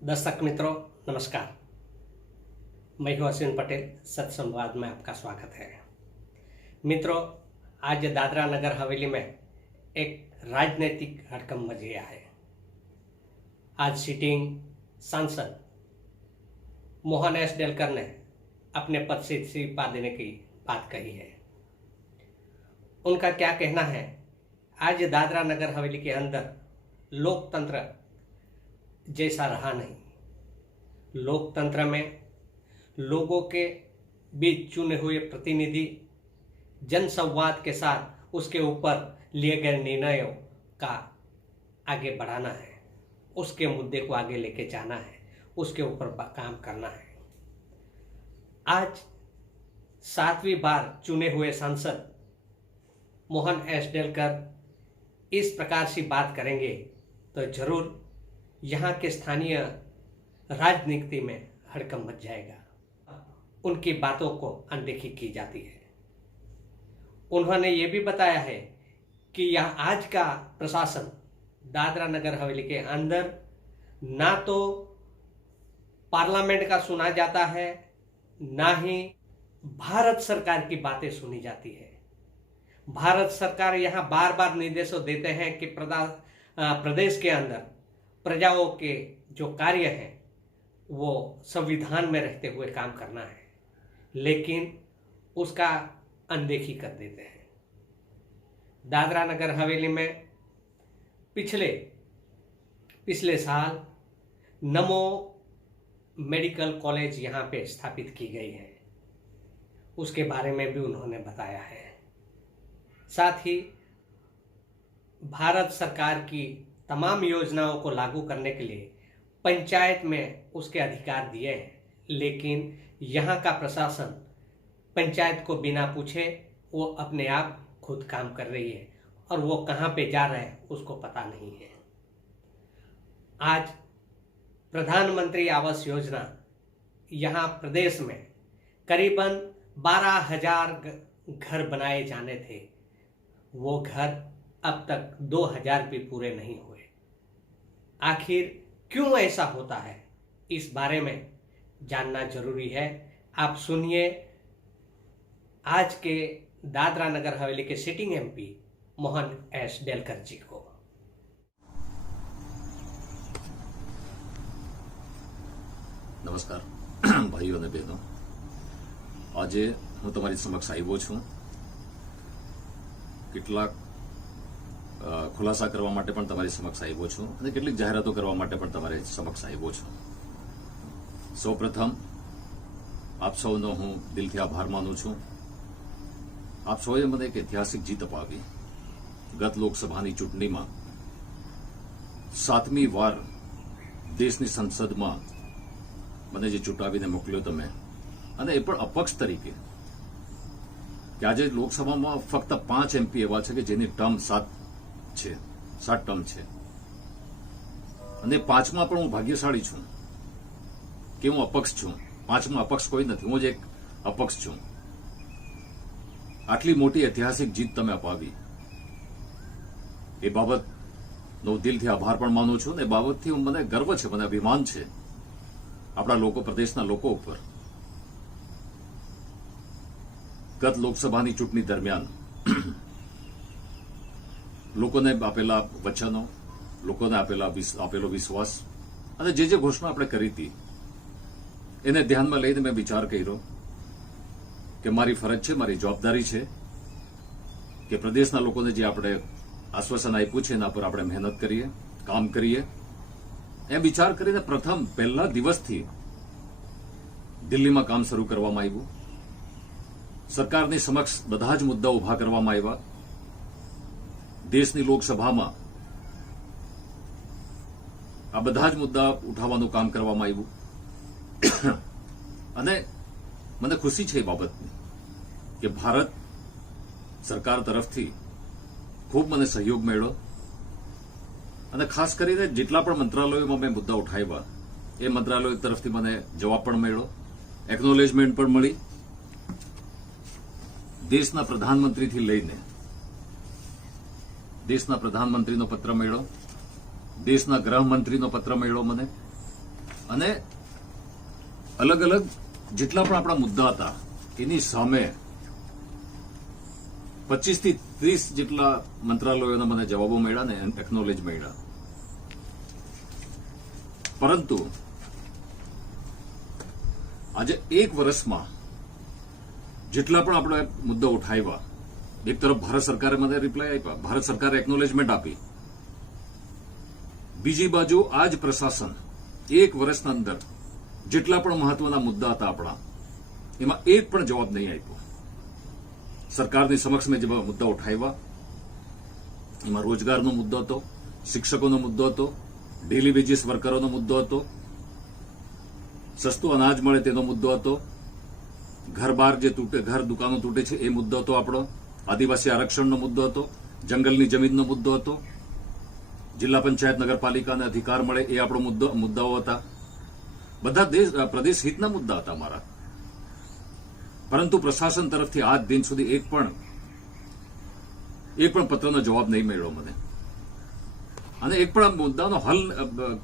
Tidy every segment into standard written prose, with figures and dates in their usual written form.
दर्शक मित्रों नमस्कार। मैं हूं अश्विन पटेल। सत्संवाद में आपका स्वागत है। मित्रों, आज दादरा नगर हवेली में एक राजनीतिक हड़कंप मच गया है। आज सिटिंग सांसद मोहन एस डेलकर ने अपने पद से इस्तीफा देने की बात कही है। उनका क्या कहना है, आज दादरा नगर हवेली के अंदर लोकतंत्र जैसा रहा नहीं। लोकतंत्र में लोगों के बीच चुने हुए प्रतिनिधि जनसंवाद के साथ उसके ऊपर लिए गए निर्णयों का आगे बढ़ाना है, उसके मुद्दे को आगे लेके जाना है, उसके ऊपर काम करना है। आज 7वीं बार चुने हुए सांसद मोहन एस डेलकर इस प्रकार से बात करेंगे तो जरूर यहाँ के स्थानीय राजनीति में हड़कंप मच जाएगा। उनकी बातों को अनदेखी की जाती है। उन्होंने ये भी बताया है कि यह आज का प्रशासन दादरा नगर हवेली के अंदर ना तो पार्लियामेंट का सुना जाता है, ना ही भारत सरकार की बातें सुनी जाती है। भारत सरकार यहाँ बार बार निर्देश देते हैं कि प्रदेश के अंदर प्रजाओं के जो कार्य हैं वो संविधान में रहते हुए काम करना है, लेकिन उसका अनदेखी कर देते हैं। दादरा नगर हवेली में पिछले साल नमो मेडिकल कॉलेज यहाँ पे स्थापित की गई है, उसके बारे में भी उन्होंने बताया है। साथ ही भारत सरकार की तमाम योजनाओं को लागू करने के लिए पंचायत में उसके अधिकार दिए हैं, लेकिन यहाँ का प्रशासन पंचायत को बिना पूछे वो अपने आप खुद काम कर रही है और वो कहाँ पे जा रहे हैं उसको पता नहीं है। आज प्रधानमंत्री आवास योजना यहाँ प्रदेश में करीबन 12,000 घर बनाए जाने थे, वो घर अब तक 2,000 भी पूरे नहीं हुए। आखिर क्यों ऐसा होता है, इस बारे में जानना जरूरी है। आप सुनिए आज के दादरा नगर हवेली के sitting MP Mohan S Delkar ji को। नमस्कार भाईओ ने बहनों, આજે હું તમારી સમક્ષ આવ્યો છું કેટલાક ખુલાસા કરવા માટે પણ તમારી સમક્ષ આવ્યો છું અને કેટલીક જાહેરાતો કરવા માટે પણ તમારી સમક્ષ આવ્યો છું। સૌપ્રથમ આપ સૌનો હું દિલથી આભાર માનું છું। આપ સૌએ મને એક ઐતિહાસિક જીત અપાવી। ગત લોકસભાની ચૂંટણીમાં 7મી વાર દેશની સંસદમાં મને જે ચૂંટાવીને મોકલ્યો તમે, અને એ પણ અપક્ષ તરીકે કે આજે લોકસભામાં ફક્ત 5 એમપી એવા છે કે જેની ટર્મ 7 ટર્મ છે, અને 5માં પણ હું ભાગ્યશાળી છું કે હું અપક્ષ છું। 5માં અપક્ષ કોઈ નથી, હું જ એક અપક્ષ છું। આટલી મોટી ઐતિહાસિક જીત તમે અપાવી એ બાબતનો દિલથી આભાર પણ માનું છું, અને એ બાબતથી મને ગર્વ છે, મને અભિમાન છે આપણા લોકો, પ્રદેશના લોકો ઉપર। ગત લોકસભાની ચૂંટણી દરમિયાન લોકોને આપેલા વચનો, લોકોને આપેલો વિશ્વાસ અને જે ઘોષણા આપણે કરી હતી એને ધ્યાનમાં લઈને મેં વિચાર કર્યો કે મારી ફરજ છે, મારી જવાબદારી છે કે પ્રદેશના લોકોને જે આપણે આશ્વાસન આપ્યું છે એના પર આપણે મહેનત કરીએ, કામ કરીએ। એમ વિચાર કરીને પહેલા દિવસથી દિલ્હીમાં કામ શરૂ કરવામાં આવ્યું। સરકારની સમક્ષ બધા જ મુદ્દાઓ ઉભા કરવામાં આવ્યા। દેશની લોકસભામાં આ બધા જ મુદ્દા ઉઠાવવાનું કામ કરવામાં આવ્યું, અને મને ખુશી છે એ બાબતની કે ભારત સરકાર તરફથી ખૂબ મને સહયોગ મળ્યો, અને ખાસ કરીને જેટલા પણ મંત્રાલયોમાં મેં મુદ્દા ઉઠાવ્યા એ મંત્રાલયો તરફથી મને જવાબ પણ મળ્યો, એકનોલેજમેન્ટ પણ મળી। દેશના પ્રધાનમંત્રીથી લઈને દેશના પ્રધાનમંત્રીનો પત્ર મળ્યો, દેશના ગૃહમંત્રીનો પત્ર મળ્યો મને, અને અલગ અલગ જેટલા પણ આપણા મુદ્દા હતા એની સામે 25 થી 30 જેટલા મંત્રાલયોના મને જવાબો મળ્યા ને એક્નોલેજ મળ્યા. પરંતુ આજે એક વર્ષમાં જેટલા પણ આપણે મુદ્દા ઉઠાવ્યા, એક તરફ ભારત સરકારે મને રિપ્લાય આપ્યા, ભારત સરકારે એક્નોલેજમેન્ટ આપી, બીજી બાજુ આ જ પ્રશાસન એક વર્ષના અંદર જેટલા પણ મહત્વના મુદ્દા હતા આપણા, એમાં એક પણ જવાબ નહીં આપ્યો. સરકારની સમક્ષ મેં જે મુદ્દા ઉઠાવ્યા એમાં રોજગારનો મુદ્દો હતો, શિક્ષકોનો મુદ્દો હતો, ડેલી વેજીસ વર્કરોનો મુદ્દો હતો, સસ્તું અનાજ મળે તેનો મુદ્દો હતો, ઘર બાર જે તૂટે, ઘર દુકાનો તૂટે છે એ મુદ્દો હતો આપણો, આદિવાસી આરક્ષણનો મુદ્દો હતો, જંગલની જમીનનો મુદ્દો હતો, જિલ્લા પંચાયત નગરપાલિકાને અધિકાર મળે એ આપણો મુદ્દાઓ હતા. બધા પ્રદેશ હિતના મુદ્દા હતા મારા. પરંતુ પ્રશાસન તરફથી આજ દિન સુધી એક પણ પત્રનો જવાબ નહીં મળ્યો મને, અને એક પણ મુદ્દાનો હલ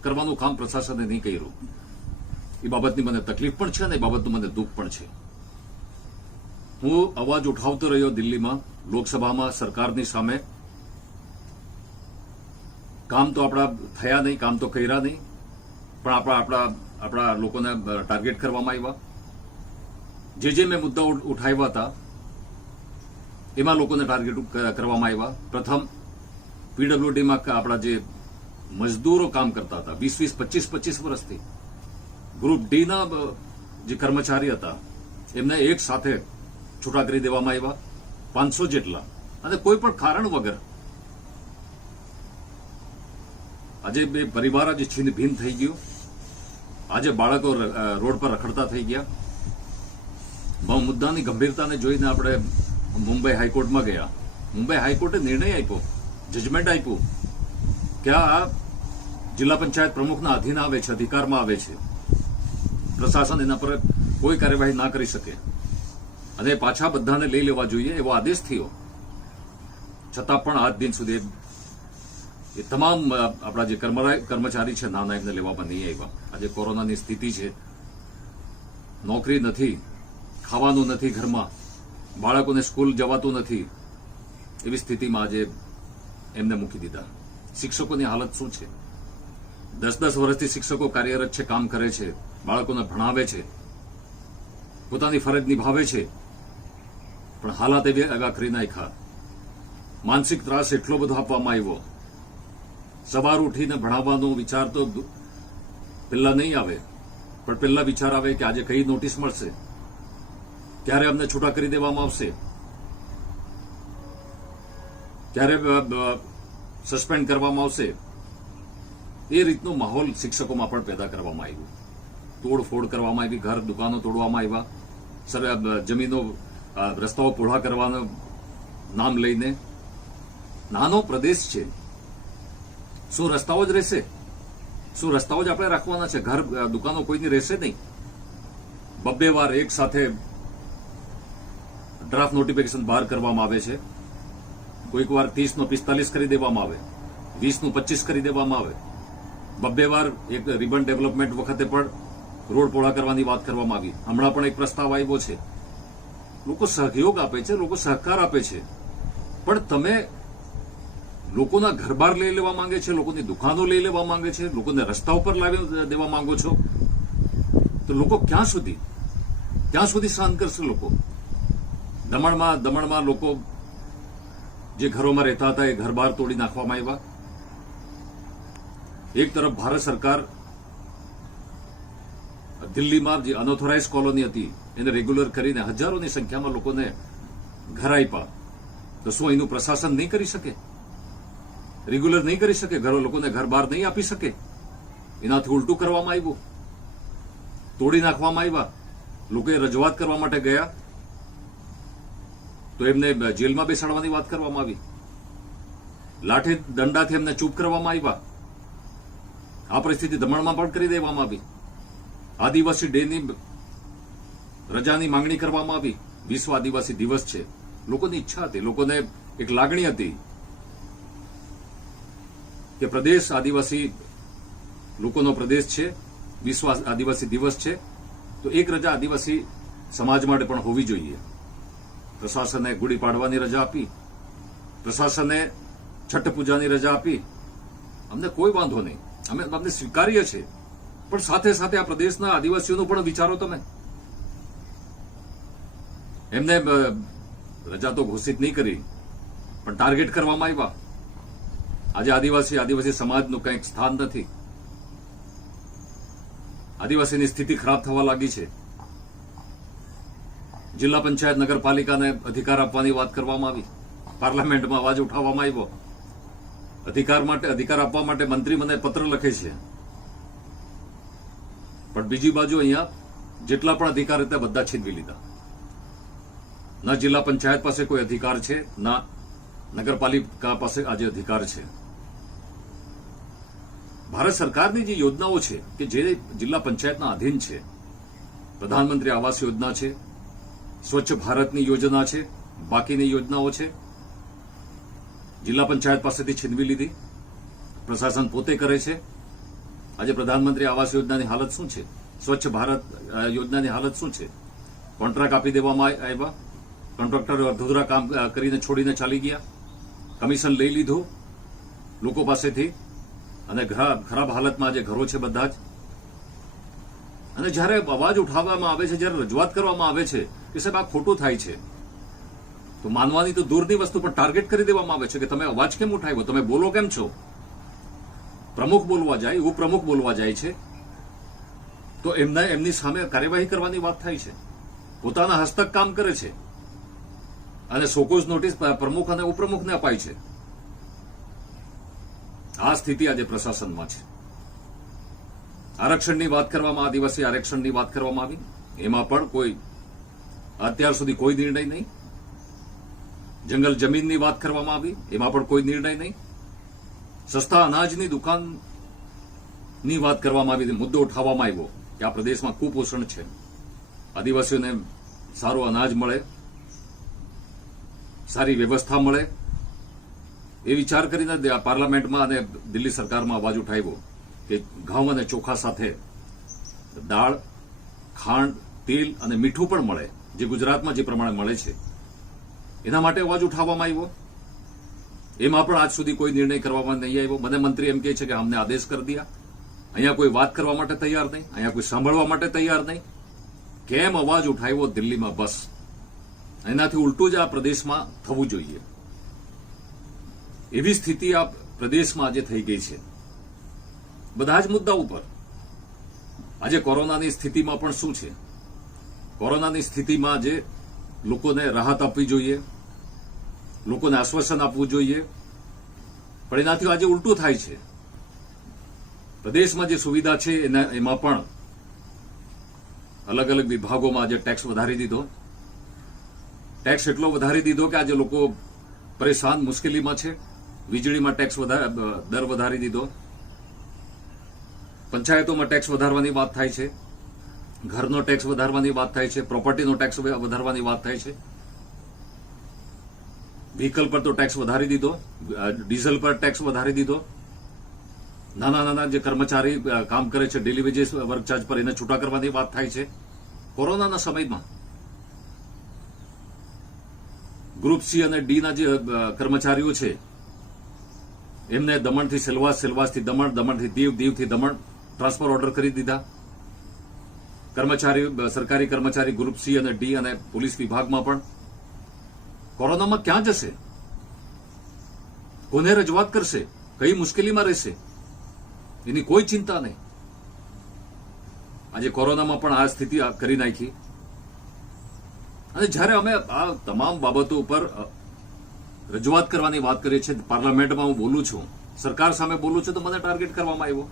કરવાનું કામ પ્રશાસને નહીં કર્યું. એ બાબતની મને તકલીફ પણ છે અને એ બાબતનું મને દુઃખ પણ છે. હું અવાજ ઉઠાવતો રહ્યો દિલ્હીમાં, લોકસભામાં સરકારની સામે. કામ તો આપણા થયા નહીં, કામ તો કર્યા નહીં, પણ આપણા લોકોને ટાર્ગેટ કરવામાં આવ્યા. જે મેં મુદ્દા ઉઠાવ્યા હતા એમાં લોકોને ટાર્ગેટ કરવામાં આવ્યા. પ્રથમ પીડબ્લ્યુડીમાં આપણા જે મજદૂરો કામ કરતા હતા 20-25 વર્ષથી, ગ્રુપ ડીના જે કર્મચારી હતા એમને એક સાથે છૂટા કરી દેવામાં આવ્યા, 500 જેટલા, અને કોઈ પણ કારણ વગર. આજે બે પરિવાર આજે છીન ભીન થઈ ગયું. આજે બાળકો રોડ પર રખડતા થઈ ગયા. મુદ્દાની ગંભીરતાને જોઈને આપણે મુંબઈ હાઈકોર્ટમાં ગયા. મુંબઈ હાઈકોર્ટે નિર્ણય આપ્યો, જજમેન્ટ આપ્યું કે આ જિલ્લા પંચાયત પ્રમુખના અધીન આવે છે, અધિકારમાં આવે છે. પ્રશાસન એના પર કોઈ કાર્યવાહી ના કરી શકે અને પાછા બધાને લઈ લેવા જોઈએ એવો આદેશ થયો. છતાં પણ આજ દિન સુધી એ તમામ આપણા જે કર્મચારી છે નાના એમને લેવામાં નહીં આવ્યા. આજે કોરોનાની સ્થિતિ છે, નોકરી નથી, ખાવાનું નથી ઘરમાં, બાળકોને સ્કૂલ જવાતું નથી, એવી સ્થિતિમાં આજે એમને મૂકી દીધા. શિક્ષકોની હાલત શું છે? 10 વર્ષથી શિક્ષકો કાર્યરત છે, કામ કરે છે, બાળકોને ભણાવે છે, પોતાની ફરજ નિભાવે છે, પણ હાલાત એવી આગા કરી નાખ્યા. માનસિક ત્રાસ એટલો બધો આપવામાં આવ્યો. સવાર ઉઠીને ભણાવવાનો વિચાર તો પહેલા નહીં આવે, પણ પહેલા વિચાર આવે કે આજે કઈ નોટિસ મળશે, ક્યારે અમને છૂટા કરી દેવામાં આવશે, ક્યારે સસ્પેન્ડ કરવામાં આવશે. એ રીતનો માહોલ શિક્ષકોમાં પણ પેદા કરવામાં આવ્યો. તોડફોડ કરવામાં આવી, ઘર દુકાનો તોડવામાં આવ્યા, જમીનો રસ્તાઓ પહોળા કરવાનું નામ લઈને. નાનો પ્રદેશ છે, શું રસ્તાઓ જ રહેશે? શું રસ્તાઓ જ આપણે રાખવાના છે? ઘર દુકાનો કોઈની રહેશે નહીં. 2 વાર એક સાથે ડ્રાફ્ટ નોટિફિકેશન બહાર કરવામાં આવે છે. કોઈક વાર 30 નો 45 કરી દેવામાં આવે, 20 નું 25 કરી દેવામાં આવે. 2 વાર એક રિબન ડેવલપમેન્ટ વખતે પણ રોડ પહોળા કરવાની વાત કરવામાં આવી. હમણાં પણ એક પ્રસ્તાવ આવ્યો છે. લોકો સહયોગ આપે છે, લોકો સહકાર આપે છે, પણ તમે લોકોના ઘરબાર લઈ લેવા માંગે છે, લોકોની દુકાનો લઈ લેવા માંગે છે, લોકોને રસ્તા ઉપર લાવી દેવા માંગો છો, તો લોકો ક્યાં સુધી સહન કરશે? લોકો દમણમાં લોકો જે ઘરોમાં રહેતા હતા એ ઘરબાર તોડી નાખવામાં આવ્યા. એક તરફ ભારત સરકાર દિલ્હીમાં જે અનઓથોરાઇઝ કોલોની હતી એને રેગ્યુલર કરીને હજારોની સંખ્યામાં લોકોને ઘર આપ્યા. તો શું એનું પ્રશાસન નહીં કરી શકે? રેગ્યુલર નહીં કરી શકે? લોકોને ઘર બહાર નહીં આપી શકે? એનાથી ઉલટું કરવામાં આવ્યું, તોડી નાખવામાં આવ્યા. લોકોએ રજૂઆત કરવા માટે ગયા તો એમને જેલમાં બેસાડવાની વાત કરવામાં આવી. લાઠી દંડાથી એમને ચૂપ કરવામાં આવ્યા. આ પરિસ્થિતિ દમણમાં પણ કરી દેવામાં આવી. આદિવાસી ડેની રજાની માંગણી કરવામાં આવી. વિશ્વ આદિવાસી દિવસ છે. લોકોની ઈચ્છા હતી, લોકોને એક લાગણી હતી કે પ્રદેશ આદિવાસી લોકોનો પ્રદેશ છે વિશ્વ આદિવાસી દિવસ છે તો એક રજા આદિવાસી સમાજ માટે પણ હોવી જોઈએ. પ્રશાસને ગુડી પાડવાની રજા આપી, પ્રશાસને છઠ પૂજાની રજા આપી, અમને કોઈ વાંધો નહીં, અમે અમને સ્વીકાર્ય છે. પણ સાથે સાથે આ પ્રદેશના આદિવાસીઓનું પણ વિચારો તમે. એમને રજા તો ઘોષિત નહીં કરી, પણ ટાર્ગેટ કરવામાં આવ્યા. આજે આદિવાસી સમાજનું કંઈક સ્થાન નથી. આદિવાસીની સ્થિતિ ખરાબ થવા લાગી છે. જિલ્લા પંચાયત નગરપાલિકાને અધિકાર આપવાની વાત કરવામાં આવી, પાર્લામેન્ટમાં અવાજ ઉઠાવવામાં આવ્યો. અધિકાર આપવા માટે મંત્રી મને પત્ર લખે છે, પણ બીજી બાજુ અહીંયા જેટલા પણ અધિકાર હતા બધા છીનવી લીધા. ના જિલ્લા પંચાયત પાસે કોઈ અધિકાર છે, ના નગરપાલિકા પાસે આજે અધિકાર છે. ભારત સરકારની જે યોજનાઓ છે કે જે જિલ્લા પંચાયતના અધીન છે, પ્રધાનમંત્રી આવાસ યોજના છે, સ્વચ્છ ભારતની યોજના છે, બાકીની યોજનાઓ છે, જિલ્લા પંચાયત પાસેથી છીનવી લીધી. પ્રશાસન પોતે કરે છે. આજે પ્રધાનમંત્રી આવાસ યોજનાની હાલત શું છે? સ્વચ્છ ભારત યોજનાની હાલત શું છે? કોન્ટ્રાક્ટ આપી દેવામાં આવ્યા, કોન્ટ્રાક્ટરો અધૂરા કામ કરીને છોડીને ચાલી ગયા, કમિશન લઈ લીધું લોકો પાસેથી, અને ખરાબ હાલતમાં જે ઘરો છે બધા જ. અને જ્યારે અવાજ ઉઠાવવામાં આવે છે, જ્યારે રજૂઆત કરવામાં આવે છે કે સાહેબ આ ખોટું થાય છે, તો માનવાની તો દૂરની વસ્તુ પણ ટાર્ગેટ કરી દેવામાં આવે છે કે તમે અવાજ કેમ ઉઠાવ્યો, તમે બોલો કેમ છો. પ્રમુખ બોલવા જાય, ઉપપ્રમુખ બોલવા જાય છે તો એમની સામે કાર્યવાહી કરવાની વાત થાય છે. પોતાના હસ્તક કામ કરે છે અને સોકોઝ નોટિસ પ્રમુખ અને ઉપપ્રમુખને અપાય છે. આ સ્થિતિ આજે પ્રશાસનમાં છે. આરક્ષણની વાત કરવામાં, આદિવાસી આરક્ષણની વાત કરવામાં આવી, એમાં પણ કોઈ અત્યાર સુધી કોઈ નિર્ણય નહીં. જંગલ જમીનની વાત કરવામાં આવી, એમાં પણ કોઈ નિર્ણય નહીં. સસ્તા અનાજની દુકાનની વાત કરવામાં આવી, મુદ્દો ઉઠાવવામાં આવ્યો કે આ પ્રદેશમાં કુપોષણ છે, આદિવાસીઓને સારું અનાજ મળે, સારી વ્યવસ્થા મળે, એ વિચાર કરીને પાર્લામેન્ટમાં અને દિલ્હી સરકારમાં અવાજ ઉઠાવ્યો કે ઘઉં અને ચોખા સાથે દાળ, ખાંડ, તેલ અને મીઠું પણ મળે, જે ગુજરાતમાં જે પ્રમાણે મળે છે, એના માટે અવાજ ઉઠાવવામાં આવ્યો. એમાં પણ આજ સુધી કોઈ નિર્ણય કરવામાં નહીં આવ્યો. મને મંત્રી એમ કહે છે કે અમને આદેશ કરી દિયા. અહીંયા કોઈ વાત કરવા માટે તૈયાર નહીં, અહીંયા કોઈ સાંભળવા માટે તૈયાર નહીં. કેમ અવાજ ઉઠાવ્યો દિલ્હીમાં? બસ એનાથી ઉલટું જ આ પ્રદેશમાં થવું જોઈએ. એવી સ્થિતિ આ પ્રદેશમાં આજે થઈ ગઈ છે બધા જ મુદ્દા ઉપર. આજે કોરોનાની સ્થિતિમાં પણ શું છે? કોરોનાની સ્થિતિમાં જે લોકોને રાહત આપવી જોઈએ, લોકોને આશ્વાસન આપવું જોઈએ, પણ એનાથી આજે ઉલટું થાય છે. પ્રદેશમાં જે સુવિધા છે એમાં પણ અલગ અલગ વિભાગોમાં આજે ટેક્સ વધારી દીધો. ટેક્સ એટલો વધારી દીધો કે આજે લોકો પરેશાન, મુશ્કેલીમાં છે. વીજળીમાં ટેક્સ દર વધારી દીધો, પંચાયતોમાં ટેક્સ વધારવાની વાત થાય છે, ઘરનો ટેક્સ વધારવાની વાત થાય છે, પ્રોપર્ટીનો ટેક્સ વધારવાની વાત થાય છે. વ્હીકલ પર તો ટેક્સ વધારી દીધો, ડીઝલ પર ટેક્સ વધારી દીધો. નાના જે કર્મચારી કામ કરે છે ડેલી વેજીસ વર્ક ચાર્જ પર, એને છૂટા કરવાની વાત થાય છે. કોરોનાના સમયમાં ગ્રુપ સી અને ડી ના જે કર્મચારીઓ છે એમને દમણથી સેલવાસ, સેલવાસથી દમણ, દમણથી દીવ, દીવથી દમણ ટ્રાન્સફર ઓર્ડર કરી દીધા. સરકારી કર્મચારી ગ્રુપ સી અને ડી અને પોલીસ વિભાગમાં પણ કોરોનામાં ક્યાં જશે? કોને રજૂઆત કરશે? કઈ મુશ્કેલીમાં રહેશે? એની કોઈ ચિંતા નહીં. આજે કોરોનામાં પણ આ સ્થિતિ કરી નાખી. અને જ્યારે અમે આ તમામ બાબતો ઉપર રજૂઆત કરવાની વાત કરીએ છીએ, પાર્લામેન્ટમાં હું બોલું છું, સરકાર સામે બોલું છું, તો મને ટાર્ગેટ કરવામાં આવ્યો,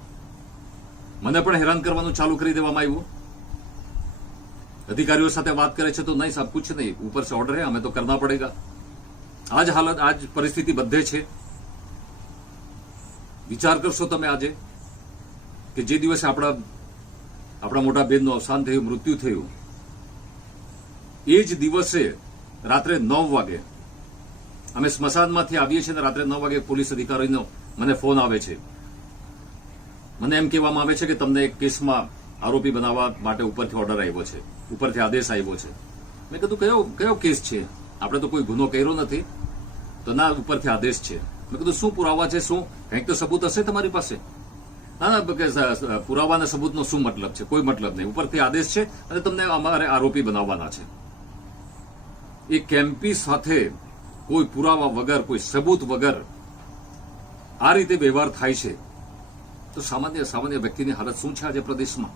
મને પણ હેરાન કરવાનું ચાલુ કરી દેવામાં આવ્યું. अधिकारियों સાથે વાત કરે છે તો નહીં સાહેબ कुछ नहीं, ऊपर से ऑर्डर है, हमें तो करना पड़ेगा. आज हालत, आज परिस्थिति બધે છે. વિચાર કરશો તમે આજે કે જે દિવસે આપણા મોટા બેનનું અવસાન થયું, મૃત્યુ થયું, એ જ દિવસે રાત્રે 9 વાગે અમે સ્મશાનમાંથી આવીએ છીએ અને રાત્રે 9 વાગે પોલીસ અધિકારીનો મને ફોન આવે છે મને એમ કહેવામાં આવે છે કે તમને એક કેસમાં આરોપી બનાવવા માટે ઉપરથી ઓર્ડર આવ્યો છે, ઉપરથી આદેશ આવ્યો છે. મેં કીધું કયો કેસ છે? આપણે તો કોઈ ગુનો કર્યો નથી. તો ના, ઉપરથી આદેશ છે. મેં કીધું શું પુરાવા છે? શું કંઈક તો સબૂત હશે તમારી પાસે? ના, પુરાવા અને સબૂતનો શું મતલબ છે? કોઈ મતલબ નહીં. ઉપરથી આદેશ છે અને તમને અમારે આરોપી બનાવવાના છે. એ કેમ્પી સાથે કોઈ પુરાવા વગર, કોઈ સબૂત વગર આ રીતે વ્યવહાર થાય છે તો સામાન્ય વ્યક્તિની હાલત શું છે આજે પ્રદેશમાં?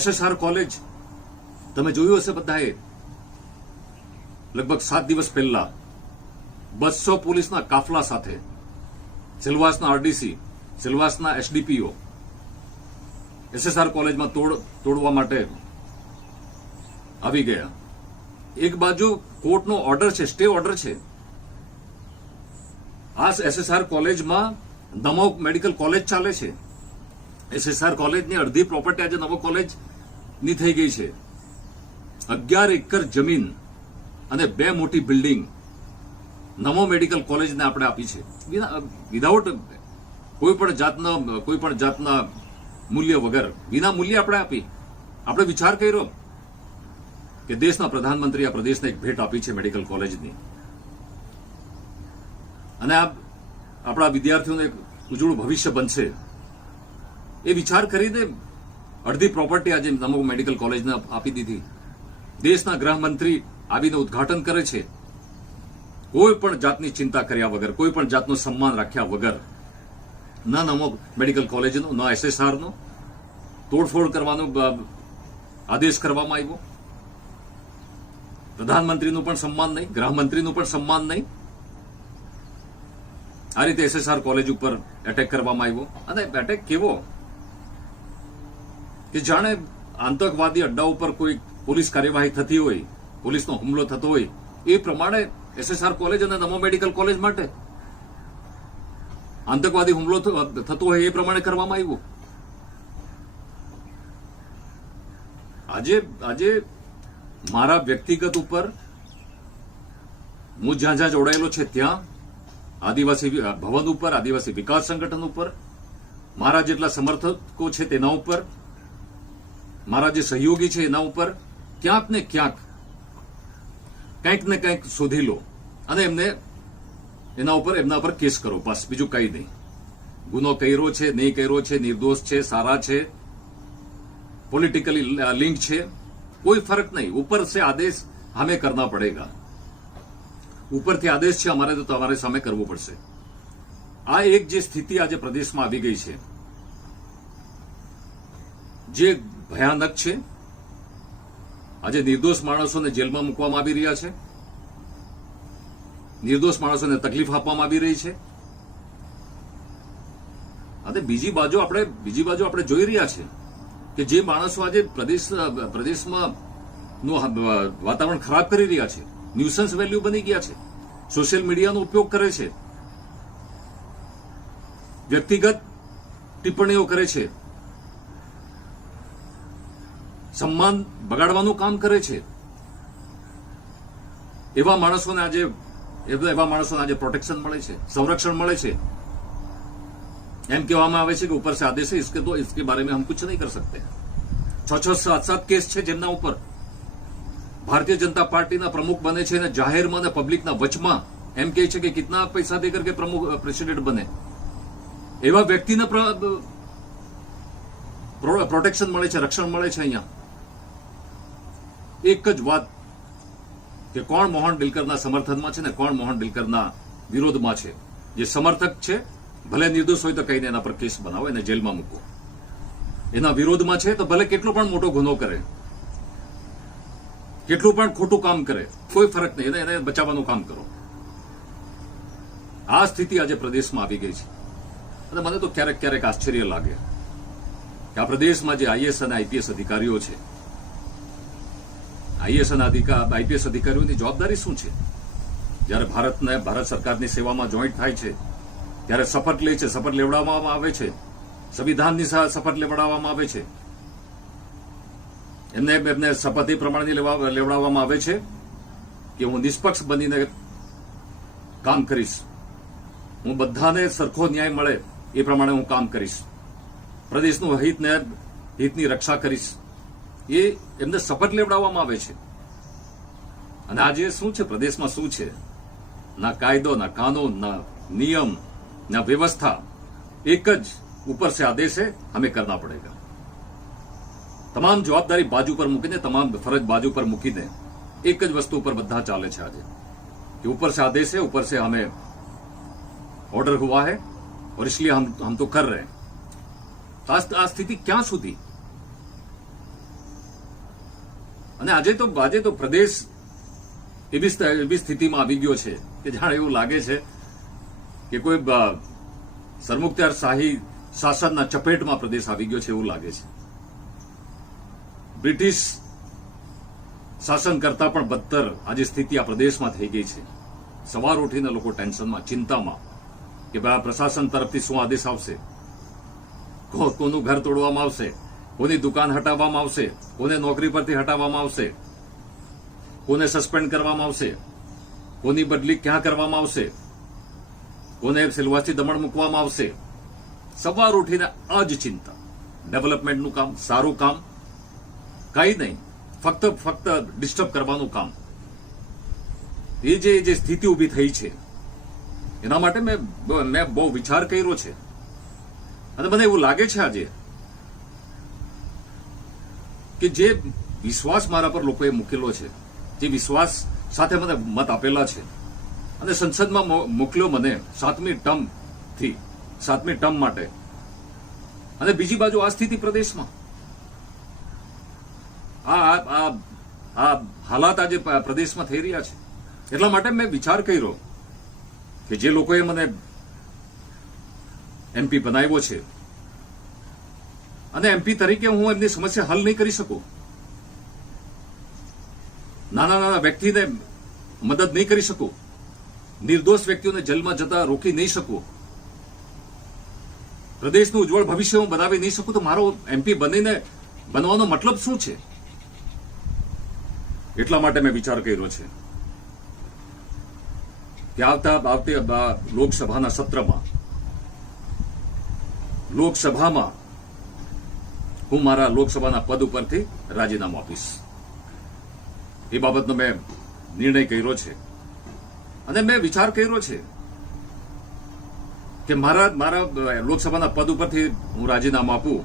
SSR કોલેજ તમે જોયું હશે બધાએ, લગભગ 7 દિવસ પહેલા 200 પોલીસના કાફલા સાથે સિલવાસના RDC, સિલવાસના SDPO SSR કોલેજમાં તોડવા માટે આવી ગયા. એક બાજુ કોર્ટનો ઓર્ડર છે, સ્ટે ઓર્ડર છે. આ SSR કોલેજમાં નમો મેડિકલ કોલેજ ચાલે છે. SSR કોલેજની અડધી પ્રોપર્ટી આજે નવો કોલેજ ની થઈ ગઈ છે. 11 એકર જમીન અને 2 મોટી બિલ્ડિંગ નમો મેડિકલ કોલેજને આપણે આપી છે, વિધાઉટ કોઈ પણ જાતના મૂલ્ય વગર, વિના મૂલ્ય આપણે આપી. આપણે વિચાર કર્યો કે દેશના પ્રધાનમંત્રી આ પ્રદેશને એક ભેટ આપી છે મેડિકલ કોલેજની, અને આ આપણા વિદ્યાર્થીઓને એક ઉજળું ભવિષ્ય બનશે. એ વિચાર કરીને અડધી પ્રોપર્ટી આજે નમો મેડિકલ કોલેજને આપી દીધી. દેશના ગૃહમંત્રી આવીને ઉદ્ઘાટન કરે છે, કોઈ પણ જાતની ચિંતા કર્યા વગર, કોઈ પણ જાતનું સન્માન રાખ્યા વગર. ન નમો મેડિકલ કોલેજનો, ન SSRનો તોડફોડ કરવાનો આદેશ કરવામાં આવ્યો. પ્રધાનમંત્રીનું પણ સન્માન નહીં, ગૃહમંત્રીનું પણ સન્માન નહીં. આ રીતે SSR કોલેજ ઉપર એટેક કરવામાં આવ્યો. અને એટેક કેવો કે જાણે આતંકવાદી અડ્ડા ઉપર કોઈ પોલીસ કાર્યવાહી થતી હોય, પોલીસનો હુમલો થતો હોય, એ પ્રમાણે SSR કોલેજ અને નમો મેડિકલ કોલેજ માટે આતંકવાદી હુમલો થતો હોય એ પ્રમાણે કરવામાં આવ્યું. આજે મારા વ્યક્તિગત ઉપર, હું જ્યાં જોડાયેલો છે ત્યાં, આદિવાસી ભવન ઉપર, આદિવાસી વિકાસ સંગઠન ઉપર, મારા જેટલા સમર્થકો છે તેના ઉપર, મારા જે સહયોગી છે એના ઉપર ક્યાંક ને ક્યાંક કંઈક ને કંઈક શોધી લો અને એના ઉપર કેસ કરો. બસ, બીજું કંઈ નહીં. ગુનો કર્યો છે, નહીં કર્યો છે, નિર્દોષ છે, સારા છે, પોલિટિકલી લિંક છે, કોઈ ફરક નહીં. ઉપર से आदेश हमें करना पड़ेगा. ઉપરથી આદેશ છે અમારે, તો તમારે સામે કરવું પડશે. આ એક જે સ્થિતિ આજે પ્રદેશમાં આવી ગઈ છે, જે ભયાનક છે. આજે નિર્દોષ માણસોને જેલમાં મૂકવામાં આવી રહ્યા છે, નિર્દોષ માણસોને તકલીફ આપવામાં આવી રહી છે. અને બીજી બાજુ આપણે જોઈ રહ્યા છે કે જે માણસો આજે પ્રદેશમાં નું વાતાવરણ ખરાબ કરી રહ્યા છે, ન્યુસન્સ વેલ્યુ બની ગયા છે, સોશિયલ મીડિયાનો ઉપયોગ કરે છે, વ્યક્તિગત ટિપ્પણીઓ કરે છે, સન્માન બગાડવાનું કામ કરે છે. એવા માણસોને આજે પ્રોટેક્શન મળે છે, સંરક્ષણ મળે છે. એમ કહેવામાં આવે છે કે ઉપર સે આદેશ है, इसके बारे में हम कुछ नहीं कर सकते. 6-7 કેસ છે જેમના ઉપર ભારતીય જનતા પાર્ટીના પ્રમુખ બને છે અને જાહેરમાં અને પબ્લિકના વચમાં એમ કહે છે કે કિતના પૈસા દેકર કે પ્રમુખ પ્રેસિડેન્ટ બને. એવા વ્યક્તિને પ્રોટેક્શન મળે છે, રક્ષણ મળે છે. અહીંયા એક જ વાત કે કોણ મોહન ડેલકરના સમર્થનમાં છે ને કોણ મોહન ડેલકરના વિરોધમાં છે. જે સમર્થક છે, ભલે નિર્દોષ હોય તો કહીને એના પર કેસ બનાવો, એને જેલમાં મૂકો. એના વિરોધમાં છે તો ભલે કેટલો પણ મોટો ગુનો કરે, કેટલું પણ ખોટું કામ કરે, કોઈ ફરક નહીં, એને બચાવવાનું કામ કરો. આ સ્થિતિ આજે પ્રદેશમાં આવી ગઈ છે. અને મને તો ક્યારેક આશ્ચર્ય લાગે કે આ પ્રદેશમાં જે IAS અને IPS અધિકારીઓ છે, IAS અને IPS અધિકારીઓની જવાબદારી શું છે? જ્યારે ભારત સરકારની સેવામાં જોઈન્ટ થાય છે ત્યારે શપથ લે છે, શપથ લેવડાવવામાં આવે છે, સંવિધાનની શપથ લેવડાવવામાં આવે છે. એમને શપથ એ પ્રમાણે લેવડાવવામાં આવે છે કે હું નિષ્પક્ષ બનીને કામ કરીશ, હું બધાને સરખો ન્યાય મળે એ પ્રમાણે હું કામ કરીશ. પ્રદેશનું હિતની રક્ષા કરીશ, એ એમને શપથ લેવડાવવામાં આવે છે. અને આજે શું છે, પ્રદેશમાં શું છે? ના કાયદો, ના કાનૂન, ના નિયમ, ના વ્યવસ્થા. એક જ ऊपर से आदेश है, हमें करना पड़ेगा. તમામ જવાબદારી બાજુ પર મૂકીને, તમામ ફરજ બાજુ પર મૂકીને એક જ વસ્તુ પર બધા ચાલે છે આજે कि ऊपर से आदेश है, ऊपर से हमें ऑर्डर हुआ है और इसलिए हम तो कर रहे हैं. તો આ સ્થિતિ ક્યાં સુધી? અને આજે તો પ્રદેશ એવી સ્થિતિમાં આવી ગયો છે કે જાણે એવું લાગે છે કે કોઈ સરમુખત્યારશાહી શાસનના ચપેટમાં પ્રદેશ આવી ગયો છે એવું લાગે છે. બ્રિટિશ શાસન કરતા પણ બદતર આજે સ્થિતિ આ પ્રદેશમાં થઈ ગઈ છે. સવાર ઉઠીને લોકો ટેન્શનમાં, ચિંતામાં કે ભાઈ આ પ્રશાસન તરફથી શું આદેશ આવશે, કોનું ઘર તોડવામાં આવશે, કોની દુકાન હટાવવામાં આવશે, કોને નોકરી પરથી હટાવવામાં આવશે, કોને સસ્પેન્ડ કરવામાં આવશે, કોની બદલી ક્યાં કરવામાં આવશે, કોને સિલવાસથી દમણ મૂકવામાં આવશે. સવાર ઉઠીને આ જ ચિંતા. ડેવલપમેન્ટનું કામ, સારું કામ કંઈ નહીં, ફક્ત ડિસ્ટર્બ કરવાનું કામ. એ જે સ્થિતિ ઊભી થઈ છે એના માટે મેં બહુ વિચાર કર્યો છે. અને મને એવું લાગે છે આજે કે જે વિશ્વાસ મારા પર લોકોએ મૂકેલો છે, જે વિશ્વાસ સાથે મને મત આપેલા છે અને સંસદમાં મોકલ્યો મને 7મી ટર્મ માટે, અને બીજી બાજુ આ સ્થિતિ પ્રદેશમાં, આ હાલાત આજે પ્રદેશમાં થઈ રહ્યા છે. એટલા માટે મેં વિચાર કર્યો કે જે લોકોએ મને એમપી બનાવ્યો છે અને એમપી તરીકે હું એમની સમસ્યા હલ નહીં કરી શકું, નાના વ્યક્તિને મદદ નહીં કરી શકું, નિર્દોષ વ્યક્તિઓને જેલમાં જતા રોકી નહીં શકું, પ્રદેશનું ઉજ્જવળ ભવિષ્ય હું બનાવી નહીં શકું, તો મારો એમપી બનવાનો મતલબ શું છે? એટલા માટે મેં વિચાર કર્યો છે કે આવતી લોકસભાના સત્રમાં હું મારા લોકસભાના પદ ઉપરથી રાજીનામું આપીશ. એ બાબતનો મેં નિર્ણય કર્યો છે. અને મેં વિચાર કર્યો છે કે મારા લોકસભાના પદ ઉપરથી હું રાજીનામું આપું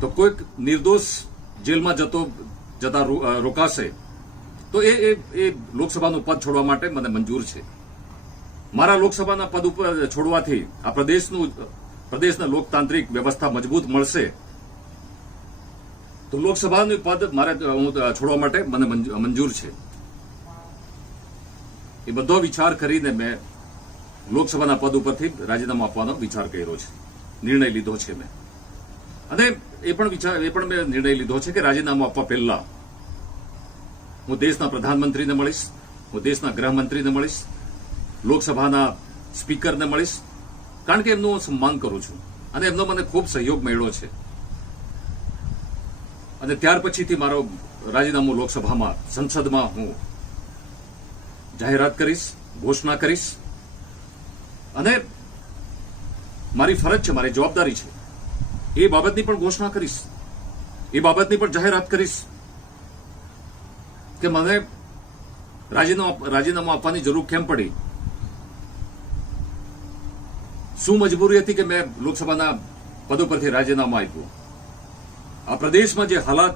તો કોઈક નિર્દોષ જેલમાં જતા રોકાશે તો એ લોકસભાનું પદ છોડવા માટે મને મંજૂર છે. મારા લોકસભાના પદ ઉપર છોડવાથી આ પ્રદેશના લોકતાંત્રિક વ્યવસ્થા મજબૂત મળશે, તો લોકસભાનું પદ હું છોડવા માટે મને મંજૂર છે. એ બધો વિચાર કરીને મેં લોકસભાના પદ ઉપરથી રાજીનામું આપવાનો વિચાર કર્યો છે, નિર્ણય લીધો છે મેં. અને એ પણ મેં નિર્ણય લીધો છે કે રાજીનામું આપવા પહેલા હું દેશના પ્રધાનમંત્રીને મળીશ, હું દેશના ગૃહમંત્રીને મળીશ, લોકસભાના સ્પીકરને મળીશ, કારણ કે એમનું હું સન્માન કરું છું અને એમનો મને ખૂબ સહયોગ મળ્યો છે. અને ત્યાર પછીથી મારો રાજીનામું લોકસભામાં, સંસદમાં હું જાહેરાત કરીશ, ઘોષણા કરીશ. અને મારી ફરજ છે, મારી જવાબદારી છે, એ બાબતની પણ ઘોષણા કરીશ, એ બાબતની પણ જાહેરાત કરીશ કે મને રાજીનામું આપવાની જરૂર કેમ પડી, શું મજબૂરી હતી કે મેં લોકસભાના પદો પરથી રાજીનામું આપ્યું. આ પ્રદેશમાં જે હાલાત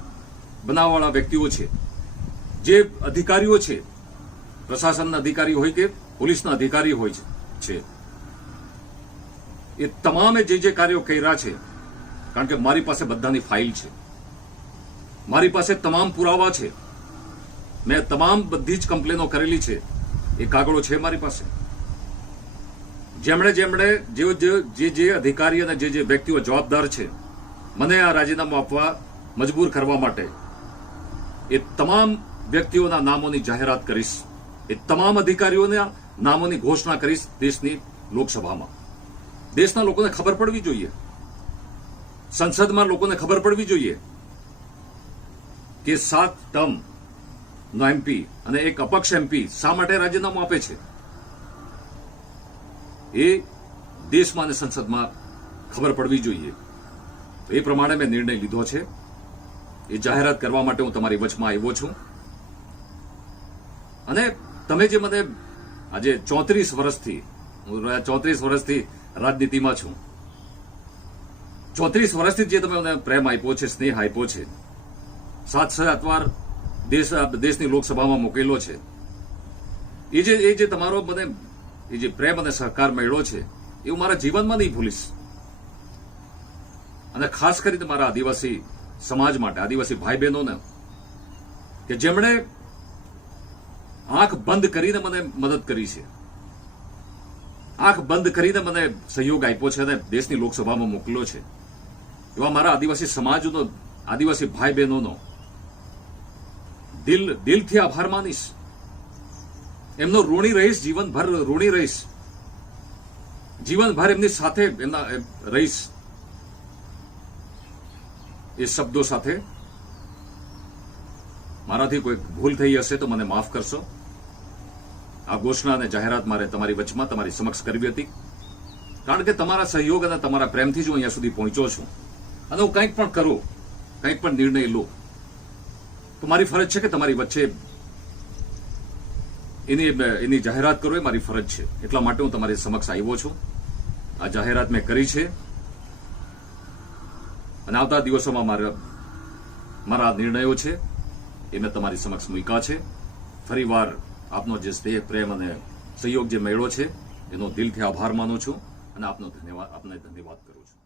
બનાવવાવાળા વ્યક્તિઓ છે, જે અધિકારીઓ છે, પ્રશાસનના અધિકારી હોય કે પોલીસના અધિકારી હોય છે, એ તમામે જે કાર્યો કર્યા છે, કારણ કે મારી પાસે બધાની ફાઇલ છે, મારી પાસે તમામ પુરાવા છે, મેં બધી જ કમ્પ્લેનો કરેલી છે, એ કાગળો છે મારી પાસે. જેમણે જે અધિકારી અને જે વ્યક્તિઓ જવાબદાર છે મને આ રાજીનામું આપવા મજબૂર કરવા માટે, એ તમામ વ્યક્તિઓના નામોની જાહેરાત કરીશ, એ તમામ અધિકારીઓના નામોની ઘોષણા કરીશ દેશની લોકસભામાં. દેશના લોકોને ખબર પડવી જોઈએ, સંસદમાં લોકોને ખબર પડવી જોઈએ કે 7 ટર્મનો એમપી અને એક અપક્ષ એમપી શા માટે રાજીનામું આપે છે. એ દેશમાં અને સંસદમાં ખબર પડવી જોઈએ. તો એ પ્રમાણે મેં નિર્ણય લીધો છે. એ જાહેરાત કરવા માટે હું તમારી વચમાં આવ્યો છું. અને તમે જે મને આજે 34 વર્ષથી હું 34 વર્ષથી રાજનીતિમાં છું, 34 વર્ષથી જે તમે મને પ્રેમ આપ્યો છે, સ્નેહ આપ્યો છે, 7-7 વાર દેશની લોકસભામાં મૂકેલો છે, એ જે તમારો મને એ જે પ્રેમ અને સહકાર મળ્યો છે એ હું મારા જીવનમાં નહીં ભૂલીશ. અને ખાસ કરીને મારા આદિવાસી સમાજ માટે, આદિવાસી ભાઈ બહેનોને કે જેમણે આંખ બંધ કરીને મને મદદ કરી છે, આંખ બંધ કરીને મને સહયોગ આપ્યો છે અને દેશની લોકસભામાં મોકલ્યો છે, એવા મારા આદિવાસી સમાજનો, આદિવાસી ભાઈ બહેનોનો દિલથી આભાર માનીશ. એમનો ઋણી રહીશ, જીવનભર ઋણી રહીશ, જીવનભર એમની સાથે રહીશ. એ શબ્દો સાથે મારાથી કોઈ ભૂલ થઈ હશે તો મને માફ કરશો. આ ઘોષણા અને જાહેરાત મારે તમારી વચમાં, તમારી સમક્ષ કરવી હતી, કારણ કે તમારા સહયોગ અને તમારા પ્રેમથી જ હું અહીંયા સુધી પહોંચ્યો છું. અને હું કંઈક પણ કરું, કંઈક પણ નિર્ણય લઉં તો મારી ફરજ છે કે તમારી વચ્ચે એની જાહેરાત કરું, એ મારી ફરજ છે. એટલા માટે હું તમારી સમક્ષ આવ્યો છું. આ જાહેરાત મેં કરી છે અને આવતા દિવસોમાં મારા નિર્ણયો છે એ મેં તમારી સમક્ષ મૂક્યા છે. ફરીવાર આપનો જે સ્નેહ, પ્રેમ અને સહયોગ જે મળ્યો છે એનો દિલથી આભાર માનું છું અને આપને ધન્યવાદ કરું છું.